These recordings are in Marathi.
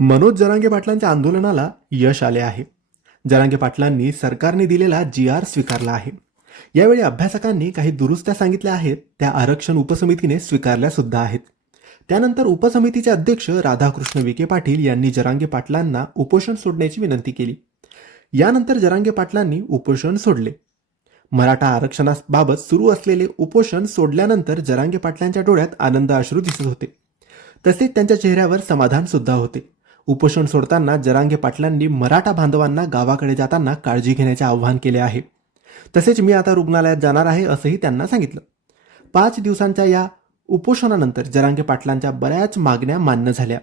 मनोज जरांगे पाटलांच्या आंदोलनाला यश आले आहे. जरांगे पाटलांनी सरकारने दिलेला जी आर स्वीकारला आहे. यावेळी अभ्यासकांनी काही दुरुस्त्या सांगितल्या आहेत त्या आरक्षण उपसमितीने स्वीकारल्या सुद्धा आहेत. त्यानंतर उपसमितीचे अध्यक्ष राधाकृष्ण विखे पाटील यांनी जरांगे पाटलांना उपोषण सोडण्याची विनंती केली. यानंतर जरांगे पाटलांनी उपोषण सोडले. मराठा आरक्षणाबाबत सुरू असलेले उपोषण सोडल्यानंतर जरांगे पाटलांच्या डोळ्यात आनंद अश्रू दिसत होते. तसेच त्यांच्या चेहऱ्यावर समाधान सुद्धा होते. उपोषण सोडताना जरांगे पाटलांनी मराठा बांधवांना गावाकडे जाताना काळजी घेण्याचे आवाहन केले आहे. तसेच मी आता रुग्णालयात जाणार आहे असंही त्यांना सांगितलं. पाच दिवसांच्या या उपोषणानंतर जरांगे पाटलांच्या बऱ्याच मागण्या मान्य झाल्या.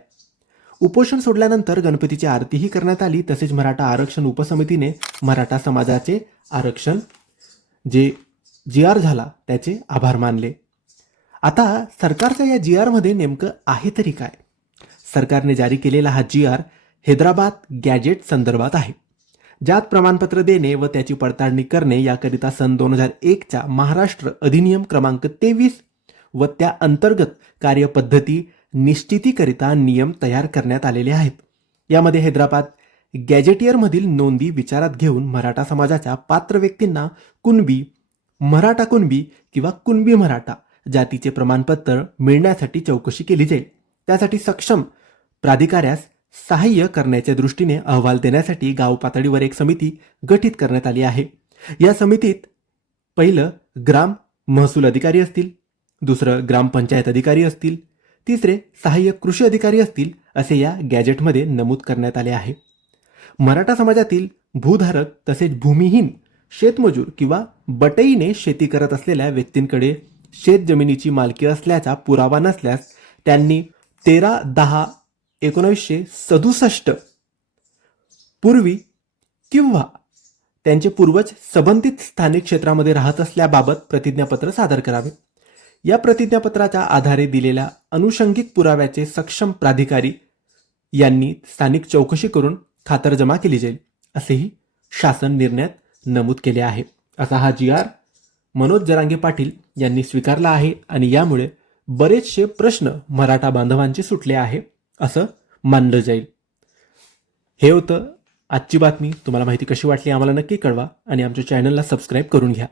उपोषण सोडल्यानंतर गणपतीची आरतीही करण्यात आली तसेच मराठा आरक्षण उपसमितीने मराठा समाजाचे आरक्षण जे जी आर झाला त्याचे आभार मानले. आता सरकारच्या या जी आरमध्ये नेमकं आहे तरी काय? सरकारने जारी केलेला हा जी आर हैदराबाद गॅजेट संदर्भात आहे. ज्यात प्रमाणपत्र देणे व त्याची पडताळणी करणे याकरिता सन दोन हजार एकच्या महाराष्ट्र अधिनियम क्रमांक तेवीस व त्या अंतर्गत कार्यपद्धती निश्चितीकरिता नियम तयार करण्यात आलेले आहेत. यामध्ये हैदराबाद गॅजेटियरमधील नोंदी विचारात घेऊन मराठा समाजाच्या पात्र व्यक्तींना कुणबी मराठा कुणबी किंवा कुणबी मराठा जातीचे प्रमाणपत्र मिळण्यासाठी चौकशी केली जाईल. त्यासाठी सक्षम प्राधिकाऱ्यास सहाय्य करण्याच्या दृष्टीने अहवाल देण्यासाठी गाव पातळीवर एक समिती गठीत करण्यात आली आहे. या समितीत पहिलं ग्राम महसूल अधिकारी असतील दुसरं ग्रामपंचायत अधिकारी असतील तिसरे सहाय्यक कृषी अधिकारी असतील असे या गॅजेटमध्ये नमूद करण्यात आले आहे. मराठा समाजातील भूधारक तसेच भूमिहीन शेतमजूर किंवा बटईने शेती करत असलेल्या व्यक्तींकडे शेत जमिनीची मालकी असल्याचा पुरावा नसल्यास त्यांनी तेरा दहा एकोणावीसशे सदुसष्ट. पूर्वी किंवा त्यांचे पूर्वज संबंधित स्थानिक क्षेत्रामध्ये राहत असल्याबाबत प्रतिज्ञापत्र सादर करावे. या प्रतिज्ञापत्राच्या आधारे दिलेल्या अनुषंगिक पुराव्याचे सक्षम प्राधिकारी यांनी स्थानिक चौकशी करून खातरजमा केली जाईल असेही शासन निर्णयात नमूद केले आहे. असा हा जी आर मनोज जरांगे पाटील यांनी स्वीकारला आहे आणि यामुळे बरेचसे प्रश्न मराठा बांधवांचे सुटले आहे. असं मानलं जाईल. हे होतं आजची बातमी. तुम्हाला माहिती कशी वाटली आम्हाला नक्की कळवा आणि आमच्या चॅनलला सबस्क्राईब करून घ्या.